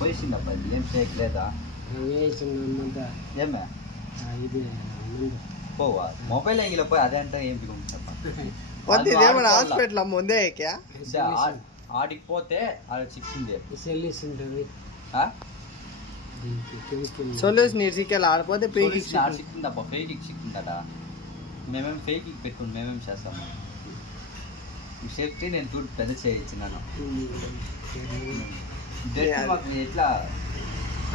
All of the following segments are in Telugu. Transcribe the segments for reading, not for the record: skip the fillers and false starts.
పోయిసిందప్ప ఏం చేయట్లేదా ఏమే పోవా మొబైల్ ఎంగిలో పోయి అదే అంటే ఏం హాస్పిటల్ ముందే ఆడికి పోతే ఆడ చిక్కింది సొల్యూషన్ ఆడిపోతే చిక్కిందప్ప ఫేక్ చిక్కిందట మేమేం ఫేక్ పెట్టుకుని మేమేం చేస్తాము సేఫ్టీ నేను చూడు పెద్ద చేయించినాను ఎట్లా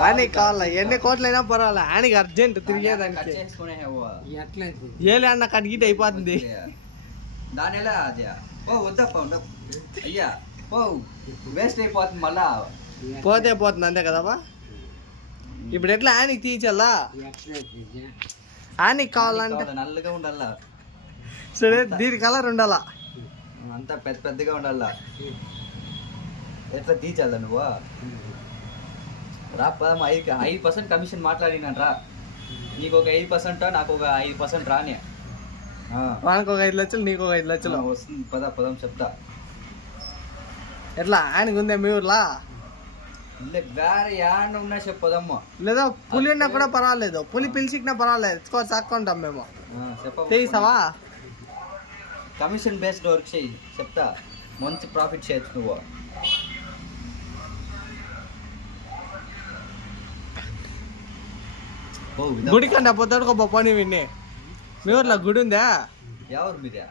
ఆయనకి కావాలా ఎన్ని కోట్లైనా పర్వాలా ఆయనకి అర్జెంట్ తిరిగేదానికి ఏలే అన్న కడిగిట్ అయిపోతుంది దాని ఎలా అదే ఓ వద్దప్ప అయ్యా ఓ వేస్ట్ అయిపోతుంది మళ్ళా పోతే పోతుంది అంతే కదబ్బా ఇప్పుడు ఎట్లా ఆయనకి తీయచ్చల్లా ఆయనకి కావాలంటే నల్లగా ఉండాలా సరే దీని కలర్ ఉండాలా అంతా పెద్ద పెద్దగా ఉండాలా ఎట్లా తీర్చాలా నువ్వు రా పదం 5% కమిషన్ మాట్లాడినాను రా నీకు ఒక 5% నాకు ఒక 5% రానే వానికి ఒక 5 లక్షలు నీకు ఒక 5 లక్షలు వస్తుంది పదం చెప్తా ఎట్లా ఆయనకు ఉందే మీ ఊర్లా వేరే ఏమన్నా ఉన్నా చెప్పదమ్మా లేదా పులి ఉన్నా కూడా పర్వాలేదు పులి పిలిచినా పర్వాలేదు చాక్కుంటాం మేము చేయిస్తావా కమిషన్ బేస్డ్ వర్క్ చేయి చెప్తా మంచి ప్రాఫిట్ చేయొచ్చు నువ్వు గుడి కంటే పొద్దుకో పని విన్ని మీ ఊర్లో గుడి ఉందా ఎవరు మీదే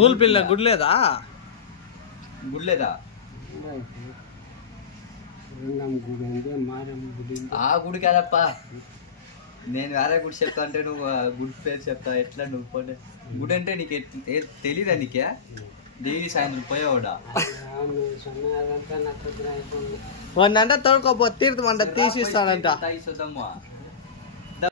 గూల్ పిల్ల గుడి లేదా గుడ్లేదా ఆ గుడి కాదప్పా నేను వేరే గుడి చెప్తా అంటే నువ్వు గుడి పేరు చెప్తా ఎట్లా నువ్వు పోతే గుడి అంటే నీకు తెలీదా నీకే డైలీ సాయంత్రం పోయేవాడా వాడిని అంటే తోడుకోపో తీర్థం అంట తీసిస్తాడంట